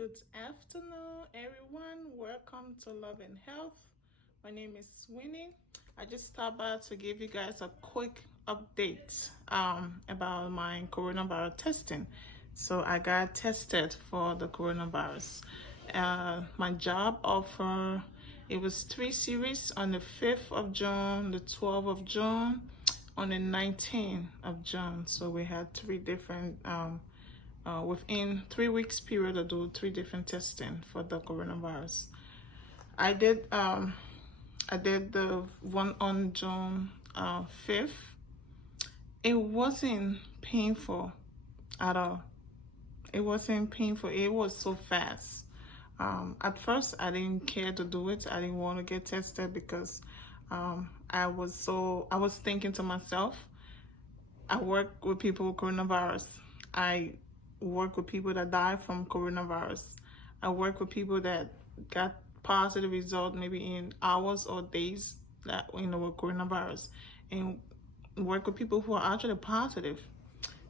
Good afternoon, everyone. Welcome to Love and Health. My name is Sweeney. I just stopped by to give you guys a quick update about my coronavirus testing. So I got tested for the coronavirus. My job offer, it was 3 series on the 5th of June, the 12th of June, on the 19th of June. So we had three different within 3 weeks period to do three different testing for the coronavirus. I did the one on June 5th. It wasn't painful at all. It wasn't painful. It was so fast. At first, I didn't care to do it. I didn't want to get tested because I was thinking to myself, I work with people with coronavirus. I work with people that die from coronavirus. I work with people that got positive results maybe in hours or days that with coronavirus, and work with people who are actually positive.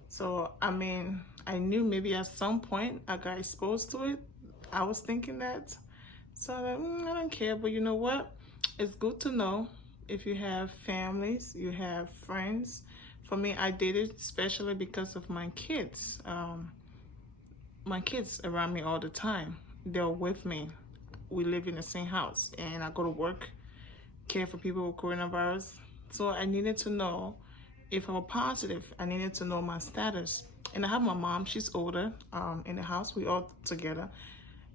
So I knew maybe at some point I got exposed to it. I was thinking that. So I don't care, but you know what? It's good to know if you have families, you have friends. For me, I did it especially because of my kids. My kids around me all the time. They're with me. We live in the same house, and I go to work, care for people with coronavirus. So I needed to know if I was positive. I needed to know my status. And I have my mom. She's older. In the house, we all together.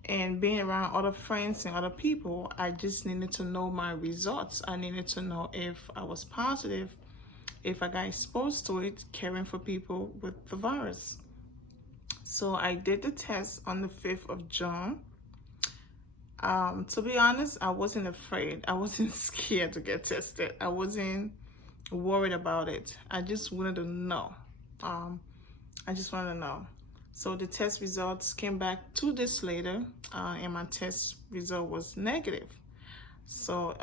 And being around other friends and other people, I just needed to know my results. I needed to know if I was positive, if I got exposed to it, caring for people with the virus. So I did the test on the 5th of June. To be honest, I wasn't afraid. I wasn't scared to get tested. I wasn't worried about it. I just wanted to know. So the test results came back 2 days later, and my test result was negative. So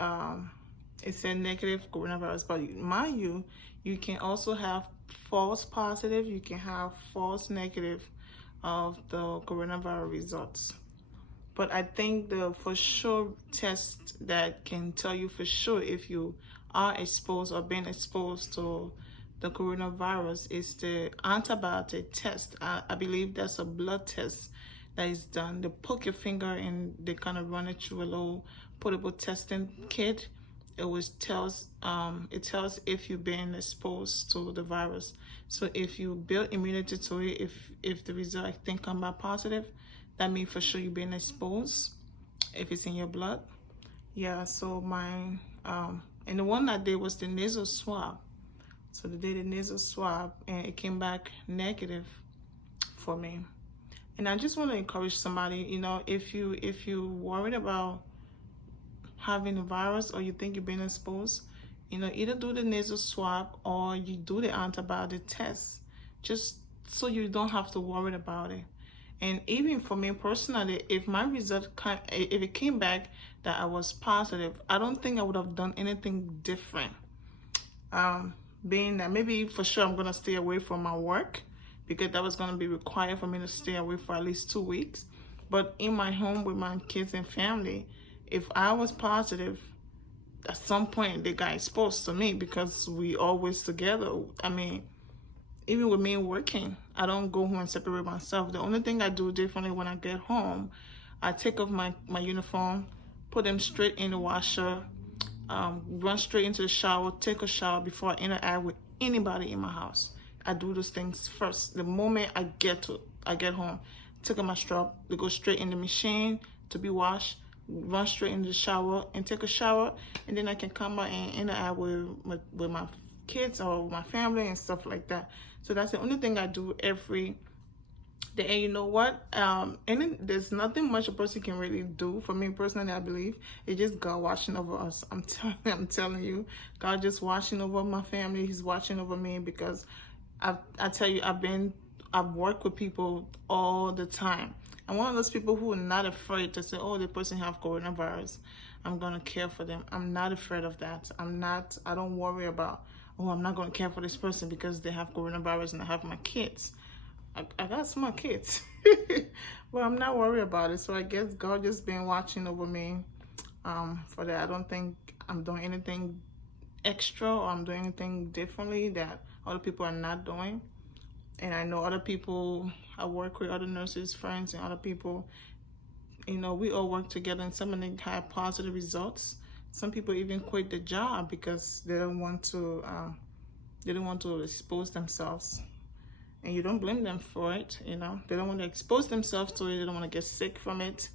it said negative coronavirus, but mind you, you can also have false positive. You can have false negative of the coronavirus results. But I think the for sure test that can tell you for sure if you are exposed or been exposed to the coronavirus is the antibiotic test. I believe that's a blood test that is done. They poke your finger and they kind of run it through a little portable testing kit. It tells if you've been exposed to the virus. So if you build immunity to it, if the result I think come back positive, that means for sure you've been exposed. If it's in your blood, yeah. So mine, and the one I did was the nasal swab. So they did the nasal swab, and it came back negative for me. And I just want to encourage somebody, if you worried about having the virus or you think you've been exposed, either do the nasal swab or you do the antibiotic test, just so you don't have to worry about it. And even for me personally, if my result if it came back that I was positive, I don't think I would have done anything different. Being that maybe for sure I'm gonna stay away from my work because that was gonna be required for me to stay away for at least 2 weeks. But in my home with my kids and family, if I was positive, at some point they got exposed to me because we always together. Even with me working, I don't go home and separate myself. The only thing I do differently when I get home, I take off my uniform, put them straight in the washer, run straight into the shower, take a shower before I interact with anybody in my house. I do those things first. The moment I get home, take off my strap, they go straight in the machine to be washed, run straight into the shower and take a shower, and then I can come out and interact with my kids or my family and stuff like that. So that's the only thing I do every day. And you know what? And there's nothing much a person can really do. For me personally, I believe it's just God watching over us. I'm telling you, God just watching over my family. He's watching over me because I tell you, I've worked with people all the time. I'm one of those people who are not afraid to say, oh, the person have coronavirus, I'm going to care for them. I'm not afraid of that. I don't worry about, oh, I'm not going to care for this person because they have coronavirus and I have my kids. I got smart kids. But I'm not worried about it. So I guess God just been watching over me for that. I don't think I'm doing anything extra or I'm doing anything differently that other people are not doing. And I know other people, I work with other nurses, friends, and other people, you know, we all work together and some of them have positive results. Some people even quit the job because they don't want to expose themselves. And you don't blame them for it, you know. They don't want to expose themselves to it. They don't want to get sick from it.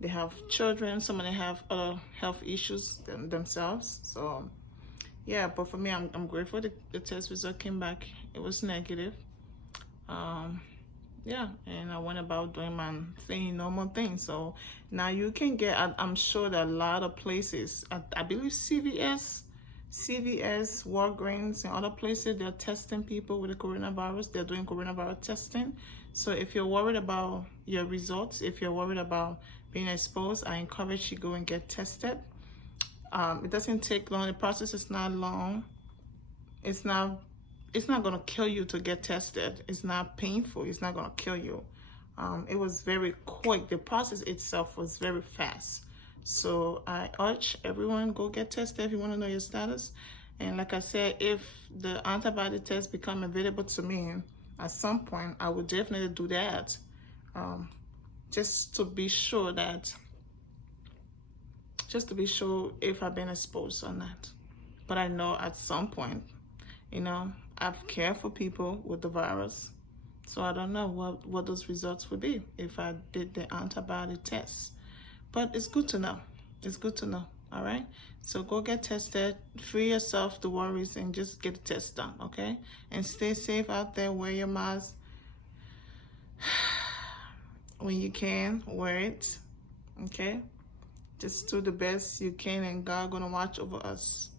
They have children. Some of them have other health issues themselves. So, yeah, but for me, I'm grateful the test result came back. It was negative. Yeah, and I went about doing my thing, normal thing. So now you can get, I'm sure that a lot of places, I believe CVS, Walgreens, and other places, they're testing people with the coronavirus. They're doing coronavirus testing. So if you're worried about your results, if you're worried about being exposed, I encourage you to go and get tested. It doesn't take long. The process is not long. It's not going to kill you to get tested. It's not painful. It's not going to kill you. It was very quick. The process itself was very fast. So I urge everyone, go get tested if you want to know your status. And like I said, if the antibody test become available to me at some point, I will definitely do that. Just to be sure if I've been exposed or not. But I know at some point, you know, I've cared for people with the virus. So I don't know what those results would be if I did the antibody test. But it's good to know. It's good to know. All right. So go get tested, free yourself the worries, and just get the test done. Okay. And stay safe out there. Wear your mask when you can. Wear it. Okay. Just do the best you can, and God gonna watch over us.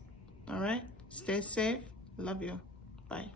All right. Stay safe. Love you. Bye.